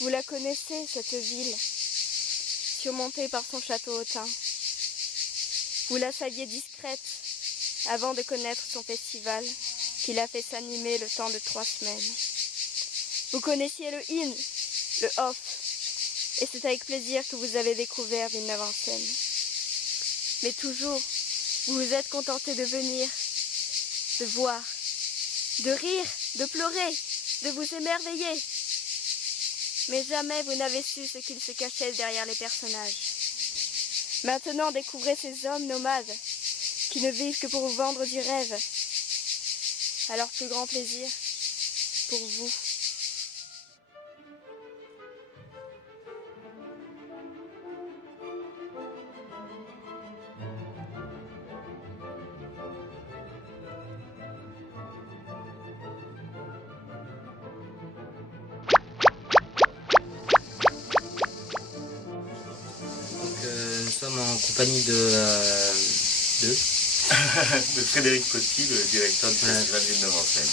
Vous la connaissez, cette ville, surmontée par son château hautain. Vous la saviez discrète avant de connaître son festival qui l'a fait s'animer le temps de 3 semaines. Vous connaissiez le in, le off, et c'est avec plaisir que vous avez découvert Villeneuve-en-Seine. Mais toujours, vous vous êtes contenté de venir, de voir, de rire, de pleurer, de vous émerveiller. Mais jamais vous n'avez su ce qu'il se cachait derrière les personnages. Maintenant, découvrez ces hommes nomades qui ne vivent que pour vous vendre du rêve. À leur plus grand plaisir, pour vous. Nous sommes en compagnie de de Frédéric Coty, le directeur du Festival Villeneuve-en-Seine.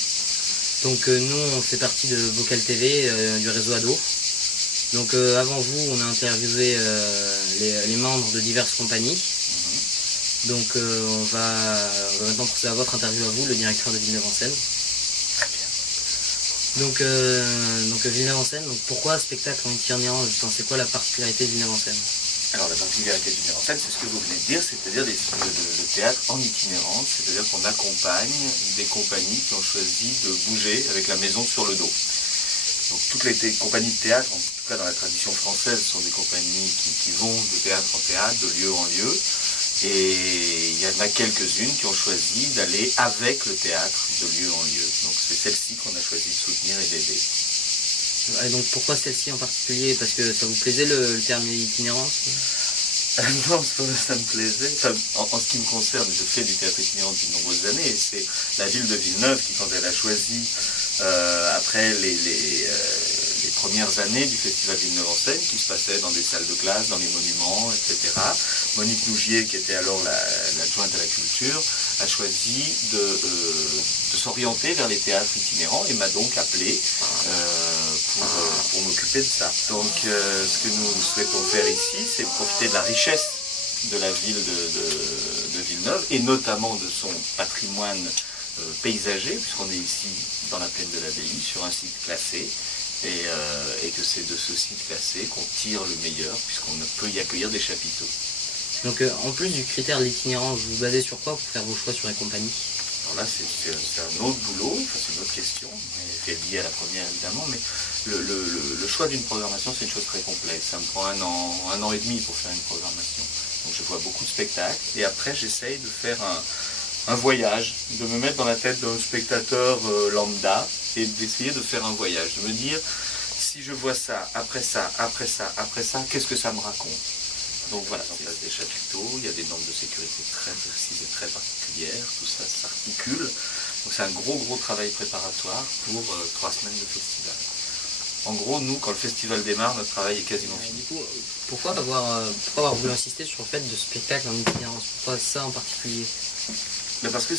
Donc nous, on fait partie de Vocal TV, du réseau ADO. Donc avant vous, on a interviewé les membres de diverses compagnies. Donc on va maintenant procéder à votre interview à vous, le directeur de Villeneuve-en-Seine. Très bien. Donc Villeneuve-en-Seine, donc pourquoi spectacle en itinérant, c'est quoi la particularité de Villeneuve-en-Seine? Alors la particularité du Villeneuve-en-Seine, c'est ce que vous venez de dire, c'est-à-dire le théâtre en itinérance, c'est-à-dire qu'on accompagne des compagnies qui ont choisi de bouger avec la maison sur le dos. Donc toutes les compagnies de théâtre, en tout cas dans la tradition française, sont des compagnies qui vont de théâtre en théâtre, de lieu en lieu, et il y en a quelques-unes qui ont choisi d'aller avec le théâtre de lieu en lieu. Donc c'est celle-ci qu'on a choisi de soutenir et d'aider. Et donc pourquoi celle-ci en particulier? Parce que ça vous plaisait le terme itinérance? Non, ça me plaisait. Enfin, en ce qui me concerne, je fais du théâtre itinérant depuis de nombreuses années, et c'est la ville de Villeneuve qui, quand elle a choisi, après les premières années du festival Villeneuve-en-Seine, qui se passait dans des salles de classe, dans les monuments, etc., Monique Nougier, qui était alors l'adjointe à la culture, a choisi de s'orienter vers les théâtres itinérants et m'a donc appelé pour m'occuper de ça. Donc ce que nous souhaitons faire ici, c'est profiter de la richesse de la ville de Villeneuve et notamment de son patrimoine paysager, puisqu'on est ici dans la plaine de l'Abbaye, sur un site classé, et que c'est de ce site classé qu'on tire le meilleur, puisqu'on peut y accueillir des chapiteaux. Donc en plus du critère de l'itinérance, vous vous basez sur quoi pour faire vos choix sur les compagnies? Alors là, c'est un autre boulot, enfin, c'est une autre question, qui est liée à la première évidemment, mais le choix d'une programmation, c'est une chose très complexe. Ça me prend un an et demi pour faire une programmation. Donc je vois beaucoup de spectacles, et après j'essaye de faire un voyage, de me mettre dans la tête d'un spectateur lambda, et d'essayer de faire un voyage, de me dire, si je vois ça, après ça, après ça, après ça, qu'est-ce que ça me raconte? Donc voilà, on place des chapiteaux, il y a des normes de sécurité très précises et très particulières, tout ça s'articule. Donc c'est un gros travail préparatoire pour 3 semaines de festival. En gros, nous, quand le festival démarre, notre travail est quasiment fini. Du coup, pourquoi avoir voulu insister sur le fait de spectacle en itinérance? Pourquoi ça en particulier? Mais parce que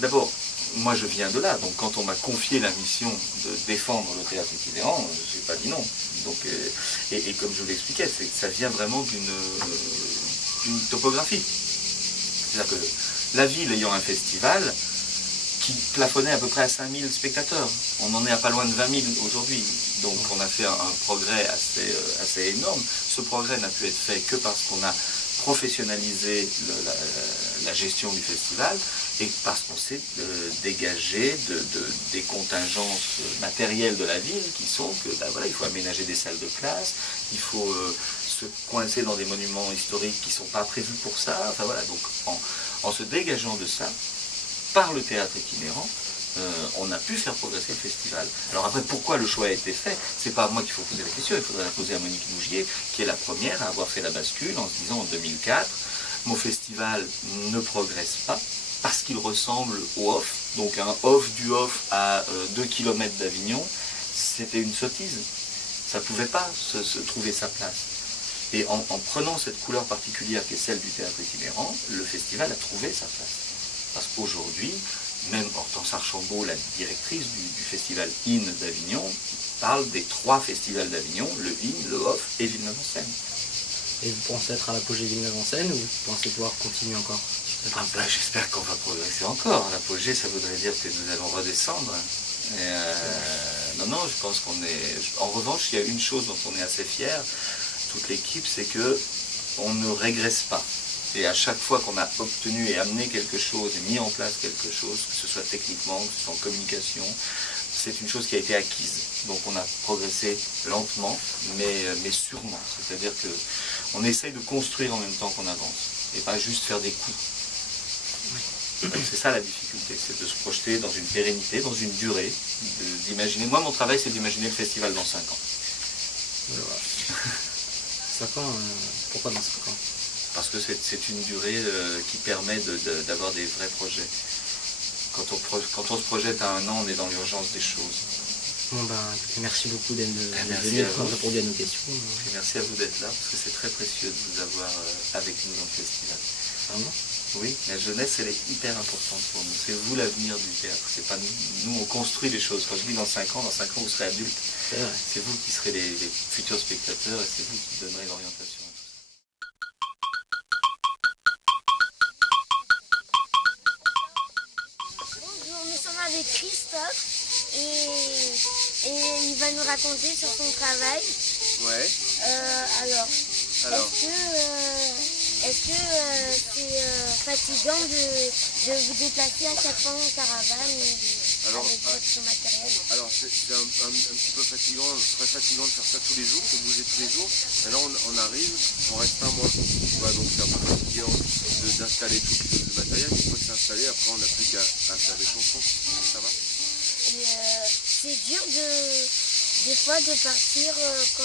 d'abord, moi je viens de là, donc quand on m'a confié la mission de défendre le théâtre itinérant, je n'ai pas dit non. Donc, et comme je vous l'expliquais, ça vient vraiment d'une topographie. C'est-à-dire que la ville ayant un festival qui plafonnait à peu près à 5000 spectateurs, on en est à pas loin de 20 000 aujourd'hui, donc on a fait un progrès assez énorme. Ce progrès n'a pu être fait que parce qu'on a professionnalisé la gestion du festival et parce qu'on s'est dégagé des contingences matérielles de la ville qui sont que voilà, il faut aménager des salles de classe, il faut se coincer dans des monuments historiques qui ne sont pas prévus pour ça. Enfin voilà, donc en se dégageant de ça, par le théâtre itinérant, on a pu faire progresser le festival. Alors après, pourquoi le choix a été fait? C'est pas à moi qu'il faut poser la question, il faudrait la poser à Monique Nougier, qui est la première à avoir fait la bascule en se disant en 2004, mon festival ne progresse pas parce qu'il ressemble au off. Donc un off du off à 2 km d'Avignon, c'était une sottise. Ça ne pouvait pas se trouver sa place. Et en prenant cette couleur particulière qui est celle du théâtre itinérant, le festival a trouvé sa place. Parce qu'aujourd'hui, même Hortense Archambault, la directrice du festival IN d'Avignon, parle des 3 festivals d'Avignon, le IN, le OFF et Villeneuve-en-Seine. Et vous pensez être à l'apogée Villeneuve-en-Seine ou vous pensez pouvoir continuer encore? J'espère qu'on va progresser encore. L'apogée, ça voudrait dire que nous allons redescendre. Non, je pense qu'on est... En revanche, il y a une chose dont on est assez fier, toute l'équipe, c'est que on ne régresse pas. Et à chaque fois qu'on a obtenu et amené quelque chose, et mis en place quelque chose, que ce soit techniquement, que ce soit en communication, c'est une chose qui a été acquise. Donc on a progressé lentement, mais sûrement. C'est-à-dire qu'on essaye de construire en même temps qu'on avance, et pas juste faire des coups. C'est ça la difficulté, c'est de se projeter dans une pérennité, dans une durée, d'imaginer. Moi, mon travail, c'est d'imaginer le festival dans 5 ans. Voilà. 5 ans, pourquoi dans 5 ans? Parce que c'est une durée qui permet d'avoir des vrais projets. Quand on se projette à 1 an, on est dans l'urgence des choses. Bon ben, écoutez, merci beaucoup d'être venu, d'avoir répondu à nos questions. Et merci à vous d'être là, parce que c'est très précieux de vous avoir avec nous dans le festival. Vraiment? Oui, la jeunesse, elle est hyper importante pour nous. C'est vous l'avenir du théâtre. C'est pas nous. Nous, on construit les choses. Quand je dis dans 5 ans, vous serez adulte. C'est vous qui serez les futurs spectateurs et c'est vous qui donnerez l'orientation. Bonjour, nous sommes avec Christophe et il va nous raconter sur son travail. Ouais. Alors. Est-ce que c'est fatigant de vous déplacer à chaque fois en caravane avec votre matériel? Alors c'est un petit peu fatigant, très fatigant de faire ça tous les jours, de bouger tous les jours. Et là on arrive, on reste un mois. Donc c'est un peu fatigant d'installer tout le matériel. Une fois que c'est installé, après on n'a plus qu'à faire des chansons. Ça va. Et c'est dur des fois de partir quand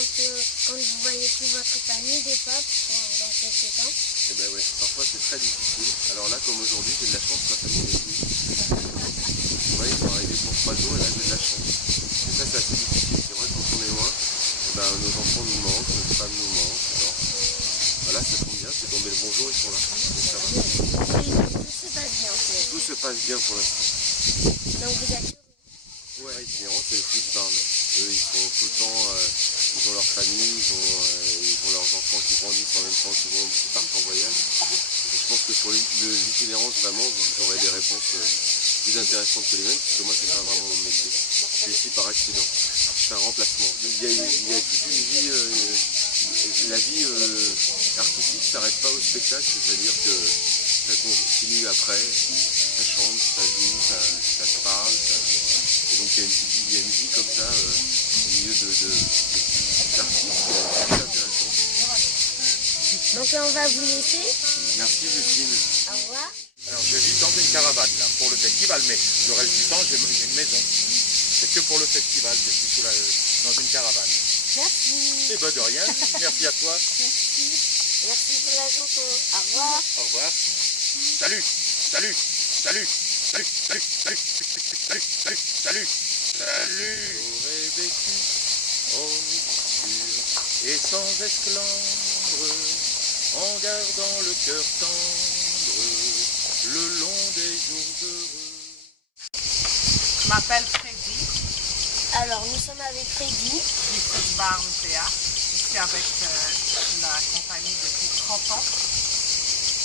vous voyez plus votre famille, des fois, dans quelques temps. Eh bien oui, parfois c'est très difficile. Alors là, comme aujourd'hui, j'ai de la chance, ma famille est venue. Ouais, ils sont arrivés pour 3 jours et là j'ai de la chance. Et ça, c'est assez difficile. C'est vrai que quand on est loin, nos enfants nous manquent, nos femmes nous manquent. Alors voilà, ça tombe bien, c'est tombé le bonjour, ils sont là. Donc ça va. Oui, tout se passe bien en fait. Tout se passe bien pour l'instant. Donc vous êtes heureux? Ouais, itinérants, c'est le Fritz-Barn. Eux, ils sont tout le temps, ils ont leur famille, ils ont leurs enfants qui grandissent en même temps qu'ils partent en voyage. Et je pense que sur l'itinérance, vraiment, vous aurez des réponses plus intéressantes que les mêmes, parce que moi, c'est pas vraiment mon métier. Je suis ici par accident. C'est un remplacement. Il y a toute une vie, la vie artistique ne s'arrête pas au spectacle, c'est-à-dire que ça continue après, ça chante, ça joue, ça se parle. Et donc il y a une vie comme ça au milieu d'artistes très intéressant. Donc on va vous laisser. Merci Justine. Au revoir. Alors je vis dans une caravane là, pour le festival, mais le reste du temps j'ai une maison. C'est que pour le festival, je suis dans une caravane. Merci. Et ben de rien, merci à toi. Merci. Merci pour la chanson. Au revoir. Au revoir. Salut, salut, salut, salut, salut, salut, salut, salut, salut, salut. J'aurais vécu obscur et sans esclandre, en gardant le cœur tendre, le long des jours heureux. Je m'appelle Freddy, Alors nous sommes avec Freddy. du Fritz-Barn Théâtre. Je suis avec la compagnie depuis 30 ans.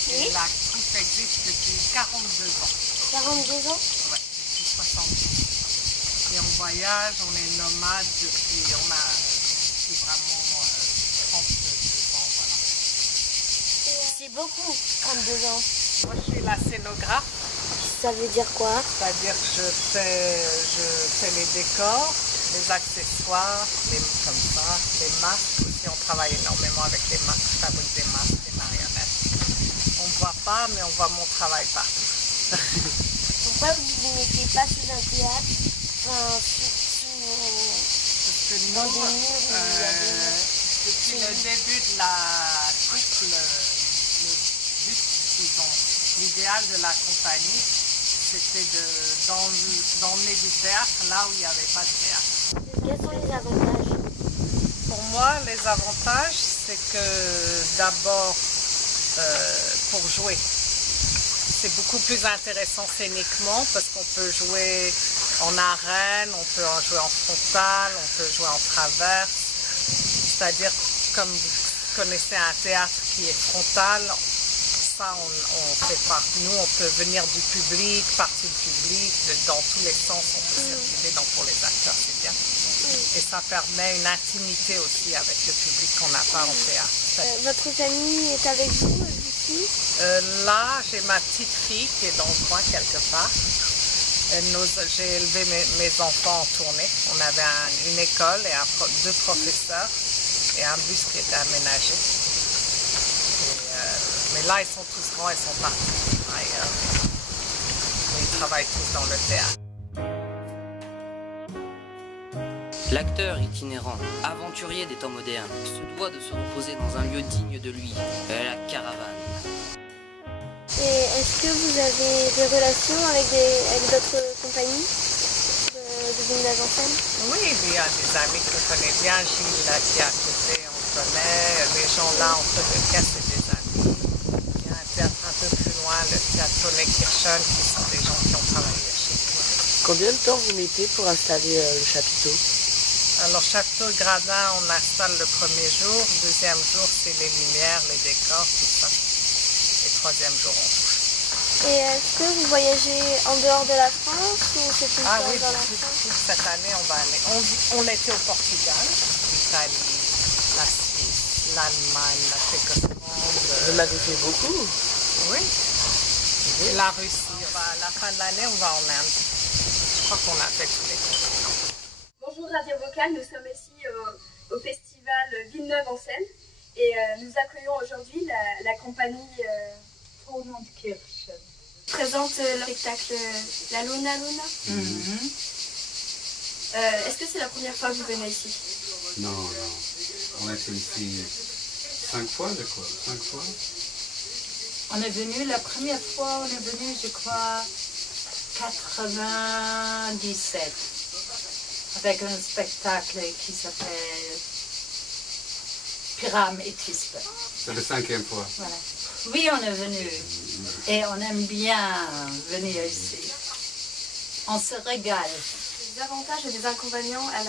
Oui. Et la troupe existe depuis 42 ans. 42 ans. Ouais, depuis 70. Et on voyage, on est nomade depuis vraiment 32 ans. Voilà. C'est beaucoup, 32 ans. Moi, je suis la scénographe, Ça veut dire quoi? c'est-à-dire que je fais les décors, les accessoires, comme ça, les masques aussi. On travaille énormément avec les masques, je fabrique des masques, des marionnettes. On ne voit pas, mais on voit mon travail partout. Pourquoi vous ne vous mettez pas sous un théâtre? Enfin, Parce que nous, dans des murs où il y a des... depuis le début de la troupe, le but l'idéal de la compagnie, c'était d'emmener du théâtre là où il n'y avait pas de théâtre. Quels sont les avantages? Pour moi, les avantages, c'est que d'abord, pour jouer, c'est beaucoup plus intéressant scéniquement parce qu'on peut jouer en arène, on peut en jouer en frontal, on peut jouer en traverse. C'est-à-dire, comme vous connaissez un théâtre qui est frontal, ça on fait pas. Nous, on peut venir du public, partir du public, dans tous les sens, on peut circuler. Donc pour les acteurs, c'est bien. Et ça permet une intimité aussi avec le public qu'on n'a pas en théâtre. Votre famille est avec vous ici? Là, j'ai ma petite fille qui est dans le coin quelque part. J'ai élevé mes enfants en tournée. On avait une école et deux professeurs et un bus qui était aménagé. Mais là, ils sont tous grands, ils sont partis ailleurs. Ils travaillent tous dans le théâtre. L'acteur itinérant, aventurier des temps modernes, se doit de se reposer dans un lieu digne de lui, la caravane. Et est-ce que vous avez des relations avec d'autres compagnies de Villeneuve en Seine? Oui, il y a des amis que je connais bien. Gilles, là, qui est à côté, on connaît. Les gens là, entre deux pièces, c'est des amis. Il y a un théâtre un peu plus loin, le théâtre Tony Kirchhoff, qui sont des gens qui ont travaillé chez moi. Combien de temps vous mettez pour installer le chapiteau? Alors, chapiteau Gradin, on installe le premier jour. Deuxième jour, c'est les lumières, les décors, tout ça. Et troisième jour, on touche. Et est-ce que vous voyagez en dehors de la France ou c'est tout le temps Oui, dans la France? toute cette année, on va aller. On était au Portugal, l'Italie, la Suisse, l'Allemagne, la Tchécoslovaquie. Vous en avez fait beaucoup? Oui. Et la Russie. À la fin de l'année, on va en Inde. Je crois qu'on a fait tous les continents. Bonjour Radio Vocale, nous sommes ici au festival Villeneuve en Seine et nous accueillons aujourd'hui la compagnie Tonenskirchen. qui présente le spectacle La Luna Luna. Est-ce que c'est la première fois que vous venez ici? Non, non. On a été ici 5 fois, je crois. 5 fois. On est venu, la première fois, on est venu, je crois, 97, avec un spectacle qui s'appelle Pyram et Tisbe. C'est la 5e fois. Voilà. Oui, on est venu et on aime bien venir ici. On se régale. Des avantages et des inconvénients à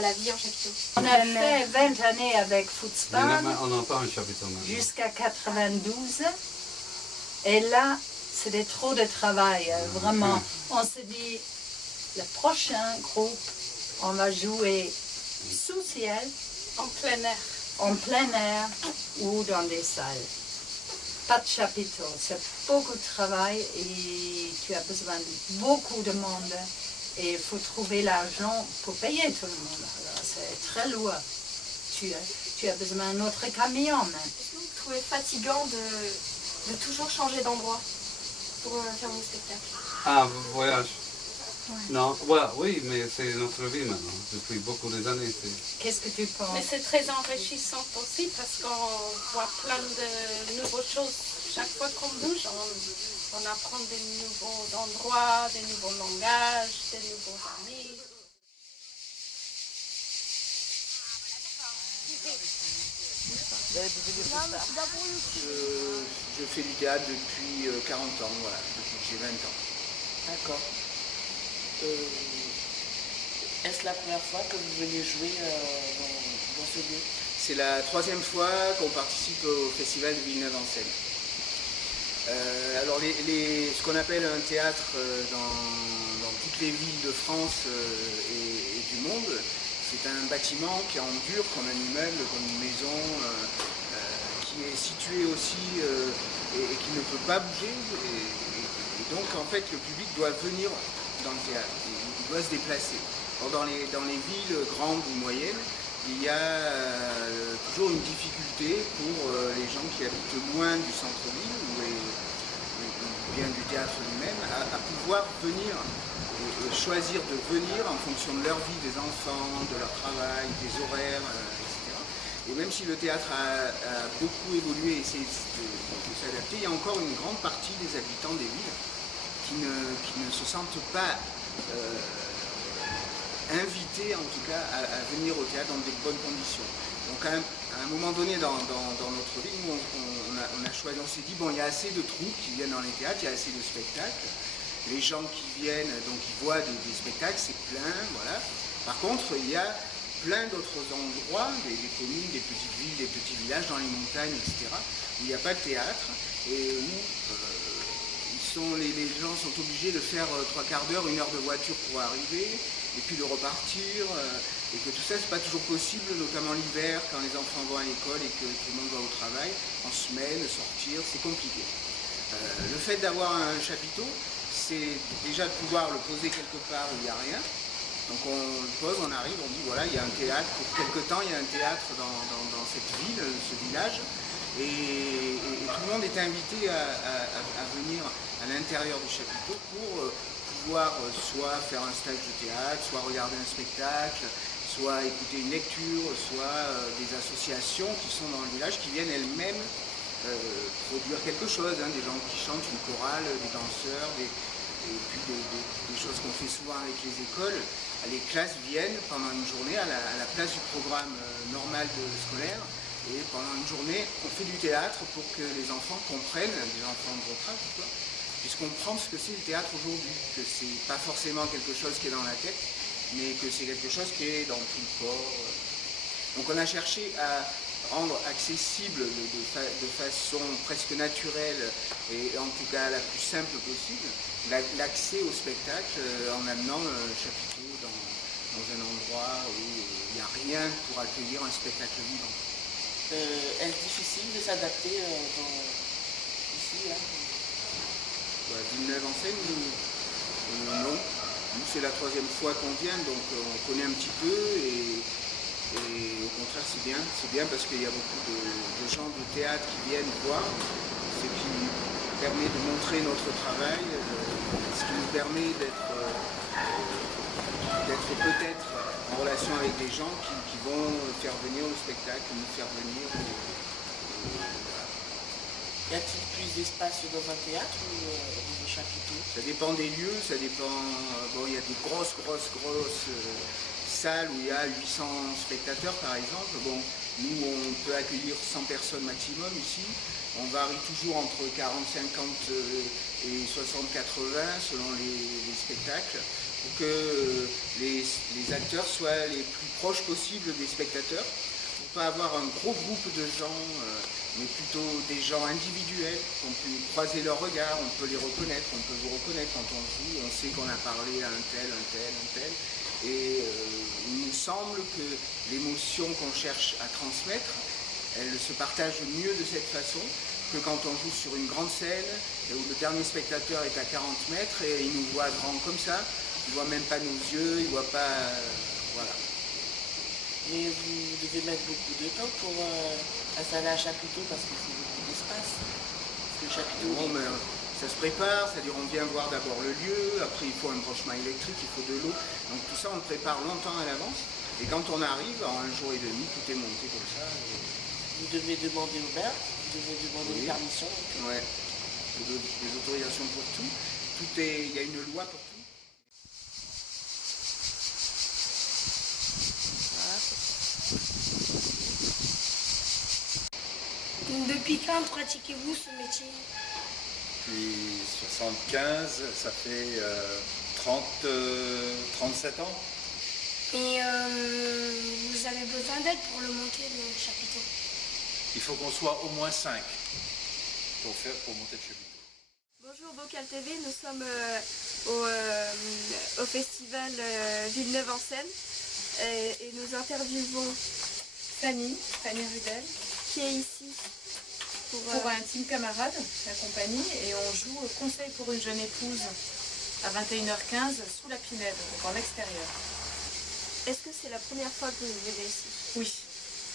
la vie en chapiteau. On a fait 20 années avec Mais Footspan on n'a pas un chapiteau maintenant. jusqu'à 92. Et là, c'était trop de travail, vraiment. On se dit, le prochain groupe, on va jouer sous ciel, en plein air ou dans des salles. Pas de chapiteau, c'est beaucoup de travail et tu as besoin de beaucoup de monde. Et il faut trouver l'argent pour payer tout le monde. Alors c'est très lourd. Tu as besoin d'un autre camion même. Est-ce que vous trouvez fatigant de toujours changer d'endroit pour faire vos spectacles? Ah, voyage. Non, oui, mais c'est notre vie maintenant. Depuis beaucoup d'années. Qu'est-ce que tu penses? Mais c'est très enrichissant aussi parce qu'on voit plein de nouvelles choses. Chaque fois qu'on bouge, on apprend des nouveaux endroits, des nouveaux langages, des nouveaux amis. Je fais du théâtre depuis 40 ans, voilà, depuis que j'ai 20 ans. D'accord. Est-ce la première fois que vous venez jouer dans ce lieu? C'est la 3e fois qu'on participe au festival de Villeneuve en Seine. Alors ce qu'on appelle un théâtre dans toutes les villes de France et du monde, c'est un bâtiment qui est en dur comme un immeuble, comme une maison, qui est situé aussi et qui ne peut pas bouger. Et donc en fait le public doit venir dans le théâtre, il doit se déplacer. Alors, dans les villes grandes ou moyennes, il y a toujours une difficulté pour les gens qui habitent loin du centre-ville ou bien du théâtre lui-même à pouvoir venir et choisir de venir en fonction de leur vie, des enfants, de leur travail, des horaires, etc. Et même si le théâtre a beaucoup évolué et essayé de s'adapter, il y a encore une grande partie des habitants des villes qui ne se sentent pas invités en tout cas à venir au théâtre dans de bonnes conditions. Donc à un moment donné dans notre vie, nous, on a choisi, on s'est dit, bon, il y a assez de troupes qui viennent dans les théâtres, il y a assez de spectacles. Les gens qui viennent, donc ils voient des spectacles, c'est plein, voilà. Par contre, il y a plein d'autres endroits, des communes, des petites villes, des petits villages, dans les montagnes, etc., où il n'y a pas de théâtre et où les gens sont obligés de faire 3/4 d'heure, 1 heure de voiture pour arriver, et puis de repartir, et que tout ça, c'est pas toujours possible, notamment l'hiver, quand les enfants vont à l'école et que tout le monde va au travail, en semaine, sortir, c'est compliqué. Le fait d'avoir un chapiteau, c'est déjà de pouvoir le poser quelque part où il n'y a rien. Donc on le pose, on arrive, on dit voilà, il y a un théâtre, pour quelque temps il y a un théâtre dans cette ville, ce village, et tout le monde est invité à venir à l'intérieur du chapiteau pour pouvoir soit faire un stage de théâtre, soit regarder un spectacle, soit écouter une lecture, soit des associations qui sont dans le village qui viennent elles-mêmes produire quelque chose, hein, des gens qui chantent, une chorale, des danseurs, et puis des choses qu'on fait souvent avec les écoles. Les classes viennent pendant une journée à la place du programme normal scolaire, et pendant une journée on fait du théâtre pour que les enfants comprennent, les enfants de votre âge, puissent comprendre ce que c'est le théâtre aujourd'hui, que c'est pas forcément quelque chose qui est dans la tête, mais que c'est quelque chose qui est dans tout le corps. Donc on a cherché à rendre accessible de façon presque naturelle et en tout cas la plus simple possible l'accès au spectacle en amenant un chapiteau dans un endroit où il n'y a rien pour accueillir un spectacle vivant. Est-ce difficile de s'adapter ici, là? Villeneuve-en-Seine, non. Nous, c'est la 3e fois qu'on vient, donc on connaît un petit peu et au contraire c'est bien parce qu'il y a beaucoup de gens de théâtre qui viennent voir, ce qui permet de montrer notre travail, ce qui nous permet d'être peut-être en relation avec des gens qui vont faire venir le spectacle, nous faire venir. Y a-t-il plus d'espace dans un théâtre ou des chapiteaux? Ça dépend des lieux, ça dépend. Bon, il y a des grosses salles où il y a 800 spectateurs par exemple. Bon, nous on peut accueillir 100 personnes maximum ici. On varie toujours entre 40, 50 et 60, 80 selon les spectacles pour que les acteurs soient les plus proches possibles des spectateurs. Pour pas avoir un gros groupe de gens, mais plutôt des gens individuels, qu'on peut croiser leurs regards, on peut les reconnaître, on peut vous reconnaître quand on joue, on sait qu'on a parlé à un tel. Et il nous semble que l'émotion qu'on cherche à transmettre, elle se partage mieux de cette façon que quand on joue sur une grande scène où le dernier spectateur est à 40 mètres et il nous voit grand comme ça, il ne voit même pas nos yeux, il ne voit pas... voilà. Mais vous devez mettre beaucoup de temps pour installer un chapiteau parce que c'est beaucoup d'espace. Le chapiteau... Bon, mais, ça se prépare, c'est-à-dire on vient voir d'abord le lieu, après il faut un branchement électrique, il faut de l'eau. Donc tout ça on le prépare longtemps à l'avance. Et quand on arrive, en 1 jour et demi, tout est monté comme ça. Vous devez demander au maire, vous devez demander une permission. Ouais, des autorisations pour tout. Il y a une loi pour tout. Depuis quand pratiquez-vous ce métier? Depuis 75, ça fait 37 ans. Et vous avez besoin d'aide pour le monter, le chapiteau? Il faut qu'on soit au moins 5 pour monter le chapiteau. Bonjour Bocal TV, nous sommes au festival Villeneuve-en-Seine et nous interviewons Fanny Rudel, qui est ici pour un team camarade, la compagnie, et on joue au Conseil pour une jeune épouse à 21h15 sous la Pinède, donc en extérieur. Est-ce que c'est la première fois que vous venez ici? Oui,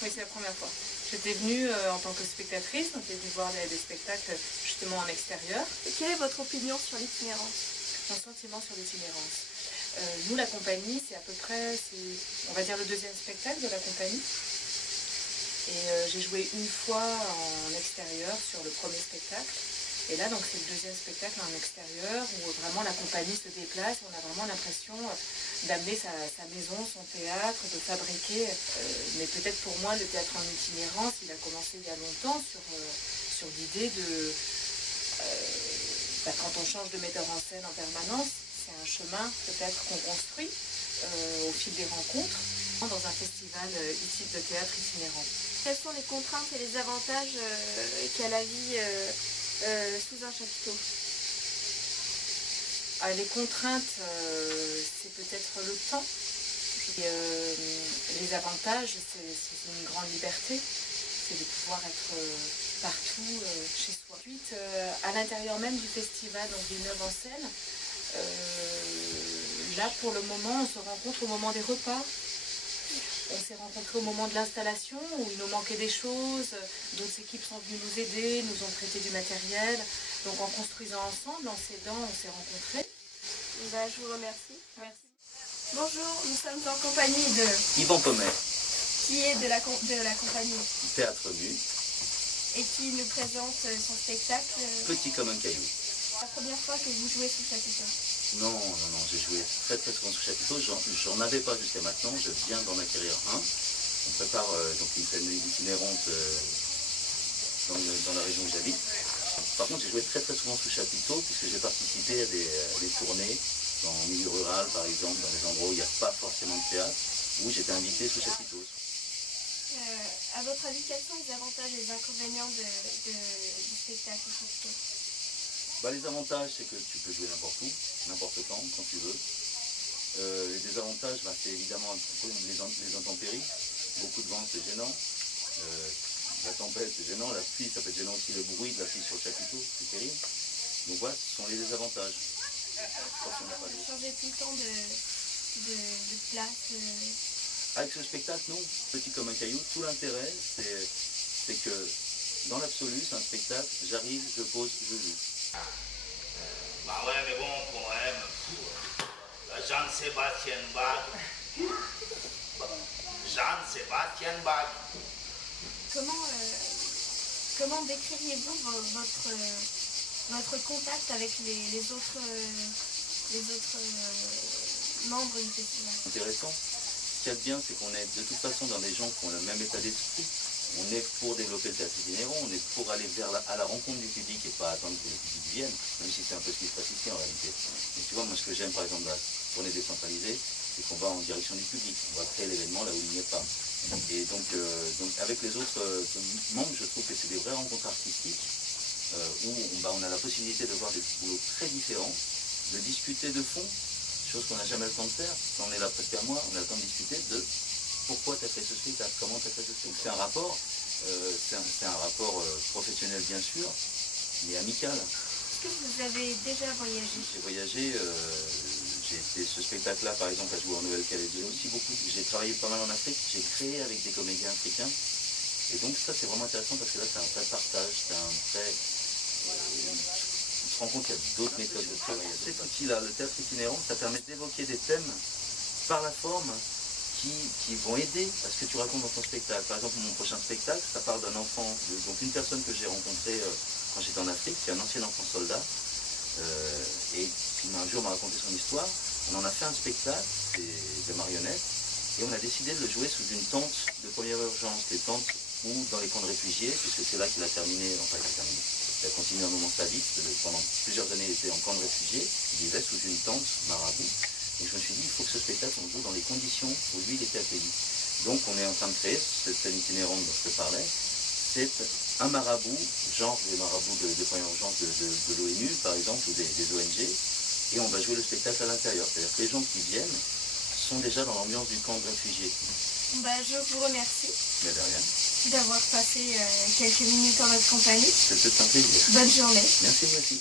c'est la première fois. J'étais venue en tant que spectatrice, donc j'ai dû voir des spectacles justement en extérieur. Et quelle est votre opinion sur l'itinérance? Mon sentiment sur l'itinérance. Nous, la compagnie, c'est à peu près, on va dire, le 2e spectacle de la compagnie. Et j'ai joué une fois en extérieur sur le 1er spectacle. Et là, donc, c'est le deuxième spectacle en extérieur où vraiment la compagnie se déplace. On a vraiment l'impression d'amener sa maison, son théâtre, de fabriquer. Mais peut-être pour moi, le théâtre en itinérance, il a commencé il y a longtemps sur l'idée de... quand on change de metteur en scène en permanence, c'est un chemin peut-être qu'on construit au fil des rencontres dans un festival de théâtre itinérant. Quelles sont les contraintes et les avantages qu'a la vie sous un chapiteau? Les contraintes, c'est peut-être le temps. Et, les avantages, c'est une grande liberté. C'est de pouvoir être partout chez soi. Ensuite, à l'intérieur même du festival, donc Villeneuve en scène, là pour le moment, on se rencontre au moment des repas. On s'est rencontrés au moment de l'installation où il nous manquait des choses, d'autres équipes sont venues nous aider, nous ont prêté du matériel. Donc en construisant ensemble, en s'aidant, on s'est rencontrés. Je vous remercie. Merci. Bonjour, nous sommes en compagnie de Yvan Pommet, qui est de la compagnie Théâtre Mu, et qui nous présente son spectacle. Petit comme un caillou. La première fois que vous jouez sous chapiteau. Non, j'ai joué très souvent sous chapiteau, j'en avais pas jusqu'à maintenant, je viens d'en acquérir un. On prépare donc une scène itinérante dans la région où j'habite. Par contre, j'ai joué très souvent sous chapiteau puisque j'ai participé à des tournées en milieu rural par exemple, dans des endroits où il n'y a pas forcément de théâtre, où j'étais invité sous chapiteau. À votre avis, quels sont les avantages et les inconvénients du spectacle chapiteau? Les avantages, c'est que tu peux jouer n'importe où, n'importe quand tu veux. Les désavantages, c'est évidemment les intempéries. Beaucoup de vent, c'est gênant. La tempête, c'est gênant. La pluie, ça peut être gênant aussi. Le bruit de la pluie sur le chapiteau, c'est terrible. Donc voilà, ce sont les désavantages. Vous changez tout le temps de place. Avec ce spectacle, non. Petit comme un caillou, tout l'intérêt, c'est que dans l'absolu, c'est un spectacle, j'arrive, je pose, je joue. Ouais, mais bon, poème. Jean-Sébastien Bach. Jean-Sébastien Bach. Comment décririez-vous votre contact avec les autres membres du festival? Intéressant. Ce qu'il y a de bien, c'est qu'on est de toute façon dans des gens qui ont le même état d'esprit. On est pour développer le théâtre itinérant, on est pour aller à la rencontre du public et pas attendre que le public vienne, même si c'est un peu ce qui se passe ici en réalité. Mais tu vois, moi ce que j'aime par exemple dans la tournée décentralisée, c'est qu'on va en direction du public, on va créer l'événement là où il n'y est pas. Et donc avec les autres membres, je trouve que c'est des vraies rencontres artistiques où on a la possibilité de voir des boulots très différents, de discuter de fond, chose qu'on n'a jamais le temps de faire. Quand on est là presque un mois, on a le temps de discuter de pourquoi tu as fait ce spectacle, comment tu as fait ce spectacle. C'est un rapport, professionnel bien sûr, mais amical. Est-ce que vous avez déjà voyagé? J'ai voyagé, j'ai fait ce spectacle-là par exemple à jouer en Nouvelle-Calédonie aussi beaucoup. J'ai travaillé pas mal en Afrique, j'ai créé avec des comédiens africains. Et donc ça c'est vraiment intéressant parce que là c'est un vrai partage, c'est un vrai... on se rend compte qu'il y a d'autres méthodes de travail. Cet outil-là, le théâtre itinérant, ça permet d'évoquer des thèmes par la forme qui vont aider à ce que tu racontes dans ton spectacle. Par exemple, mon prochain spectacle, ça parle d'un enfant, donc une personne que j'ai rencontrée quand j'étais en Afrique, qui est un ancien enfant soldat, et qui un jour m'a raconté son histoire. On en a fait un spectacle, des marionnettes, et on a décidé de le jouer sous une tente de première urgence, des tentes ou dans les camps de réfugiés, puisque c'est là qu'il a terminé, enfin il a continué un moment sa vie, pendant plusieurs années il était en camp de réfugiés, il vivait sous une tente marabout. Et je me suis dit, il faut que ce spectacle, on joue dans les conditions où lui, il était accueilli. Donc, on est en train de créer cette scène itinérante dont je te parlais. C'est un marabout, genre les marabouts de première urgence de l'ONU, par exemple, ou des ONG. Et on va jouer le spectacle à l'intérieur. C'est-à-dire que les gens qui viennent sont déjà dans l'ambiance du camp de réfugiés. Je vous remercie. Mais de rien. D'avoir passé quelques minutes en notre compagnie. C'est un plaisir. Bonne journée. Merci, merci.